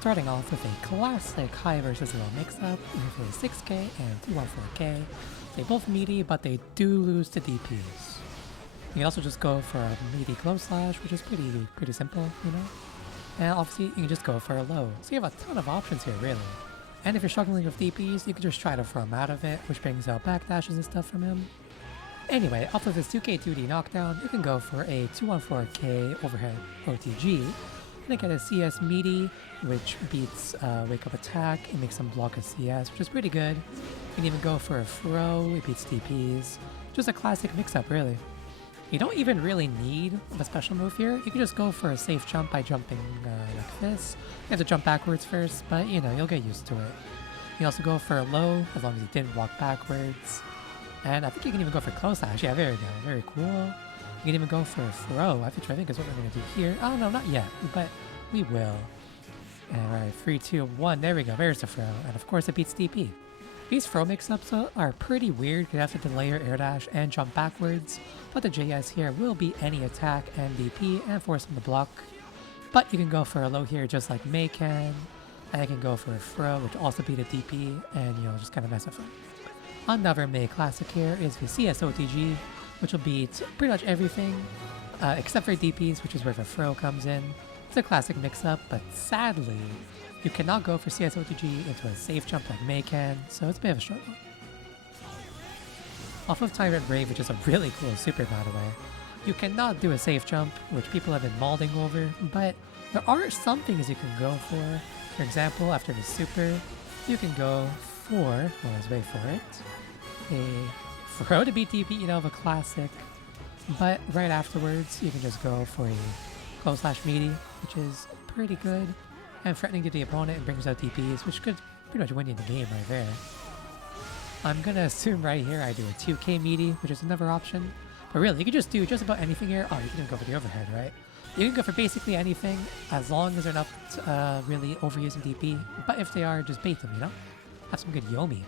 starting off with a classic high versus low mix-up with a 6k and 214k. They both meaty, but they do lose to DPs. You can also just go for a meaty close slash, which is pretty simple, you know? And obviously, you can just go for a low. So you have a ton of options here, really. And if you're struggling with DPs, you can just try to throw him out of it, which brings out backdashes and stuff from him. Anyway, off of this 2k 2D knockdown, you can go for a 214k overhead OTG. And get a CS meaty, which beats wake up attack and makes them block a CS, which is pretty good. You can even go for a throw, it beats DPs. Just a classic mix-up, really. You don't even really need a special move here. You can just go for a safe jump by jumping like this. You have to jump backwards first, but you know, you'll get used to it. You can also go for a low, as long as you didn't walk backwards. And I think you can even go for close slash. Yeah, there we go. Very cool. You can even go for a throw, which I think is what we're going to do here. Oh no, not yet, but we will. Alright, 3, 2, 1. There we go. There's the throw. And of course it beats DP. These throw mix-ups are pretty weird. You have to delay your air dash and jump backwards. But the JS here will beat any attack and DP and force them to block. But you can go for a low here just like Mei can. And you can go for a throw, which also beat a DP, and you know, just kind of mess with them. Another Mei classic here is the CS OTG, which will beat pretty much everything, except for DPs, which is where the throw comes in. It's a classic mix-up, but sadly, you cannot go for CS OTG into a safe jump like Mei can, so it's a bit of a struggle. Off of Tyrant Brave, which is a really cool super by the way, you cannot do a safe jump, which people have been mauling over, but there are some things you can go for. For example, after the super, you can go for, well, let's wait for it, a throw to beat DP, you know, a classic, but right afterwards, you can just go for a close slash meaty, which is pretty good, and threatening to the opponent and brings out DPs, which could pretty much win you the game right there. I'm gonna assume right here I do a 2k meaty, which is another option, but really, you can just do just about anything here. Oh, you can go for the overhead, right? You can go for basically anything, as long as they're not really overusing DP, but if they are, just bait them, you know? Have some good Yomi.